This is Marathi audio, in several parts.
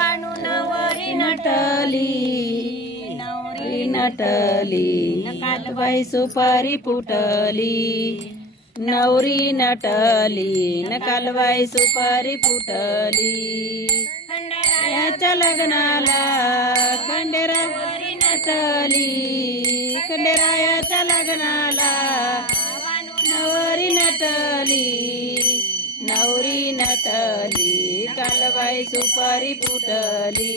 बाणू नवरी नटली नवरी नटली नकालबाई सुपारी फुटली नवरी नटली नकालबाई सुपारी फुटली खंडेरायाच्या लग्नाला खंडेरायाची नटली खंडेरायाच्या लग्नाला नवरी नटली नवरी नटली कालबाई सुपारी फुटली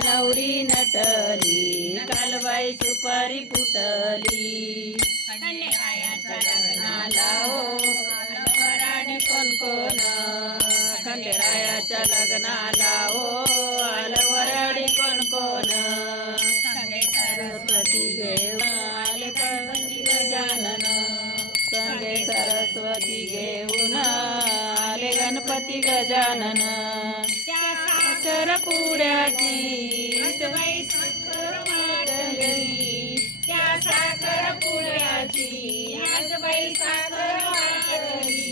नवरी नटली कालबाई सुपारी फुटली खंडेरायाच्या लग्नाला ओ वराडी कोण कोण खंडेरायाच्या लग्नाला ओ वराडी कोण कोण संगे सरस्वती घेऊन आले गणपती गजानन संगे सरस्वती घेऊन आले गणपती गजानन त्या साखर पुड्याची साखर वाटली त्या साखर पुड्याची आज बाई साखर वाटली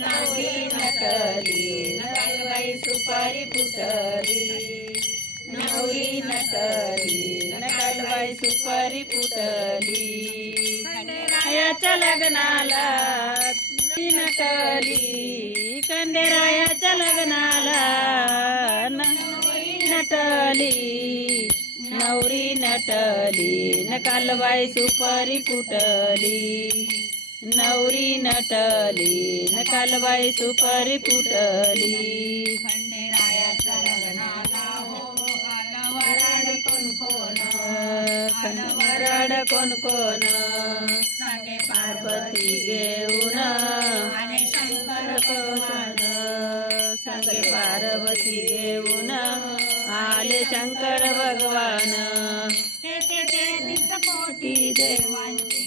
नवरी नटली नकालबाई सुपारी फुटली नवरी नटली नकालबाई सुपारी फुटली खंडेरायाच्या लग्नाला नटली खंडेरायाच्या लग्नाला नवरी नटली नवरी नटली नकालबाई सुपारी फुटली नवरी नटली नकालबाई सुपारी फुटली खंडेरायाच्या लग्नाला वराड कोण कोण वराड कोण कोण संगे पार्वती घेऊन आले शंकर भगवान संगे पार्वती घेऊन आले शंकर भगवान कोटी देवांची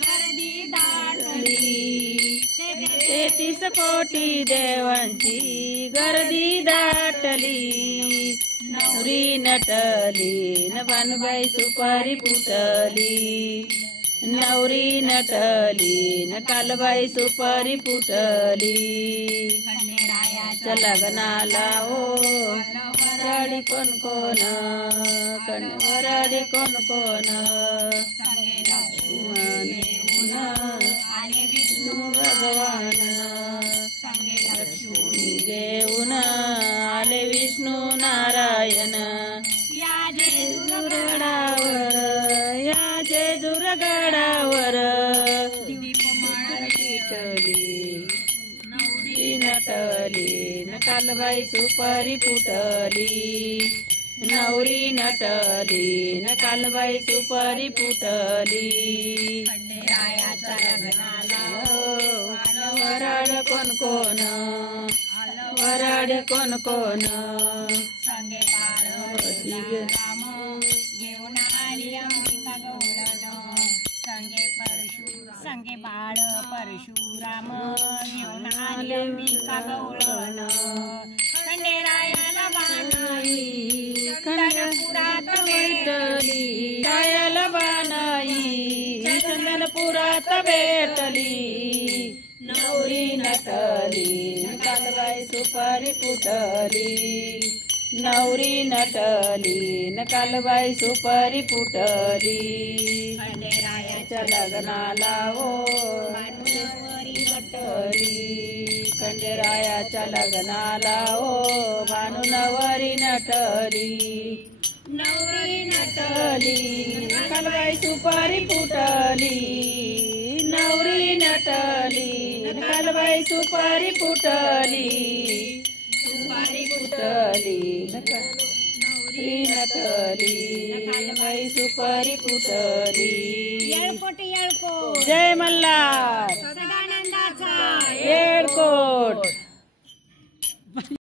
गर्दी दाटली 33 कोटी देवांची गर्दी दाटली नवरी नटली नबानबाई सुपारी फुटली नवरी नटली नकालबाई सुपारी फुटली खंडेरायाच्या लग्नाला ओ वराडी कोण कोण वराडी कोण कोण संगे लक्ष्मण आले विष्णू भगवान संगे लक्ष्मी घेऊन आले विष्णू नारायण या जेजुरगडावर दीपमाळ पेटली नवरी नटली नकालबाई सुपारी फुटली नवरी नटली नकालबाई सुपारी फुटली खंडेरायाच्या लग्नाला वराड कोण कोण वराड कोण कोण संगे पार्वती राम घेऊन आली अंबिका गवळण संगे बाळ परशुराम घेऊन आले अंबिका गवळण खंडेरायाला बाणाई चंदनपुरात भेटली रायाला बाणाई चंदनपुरात भेटली नवरी नटली नकालबाई सुपारी फुटली नवरी नटली नकालबाई सुपारी फुटली खंडेरायाच्या लग्नाला ओ नवरी नटली खंडेरायाच्या लग्नाला ओ भानू नवरी नटली नवरी नटली नकालबाई सुपारी फुटली नवरी नटली नकालबाई सुपारी फुटली सुपारी फुटली नवरी नटली नकालबाई सुपारी फुटली जय मल्हार।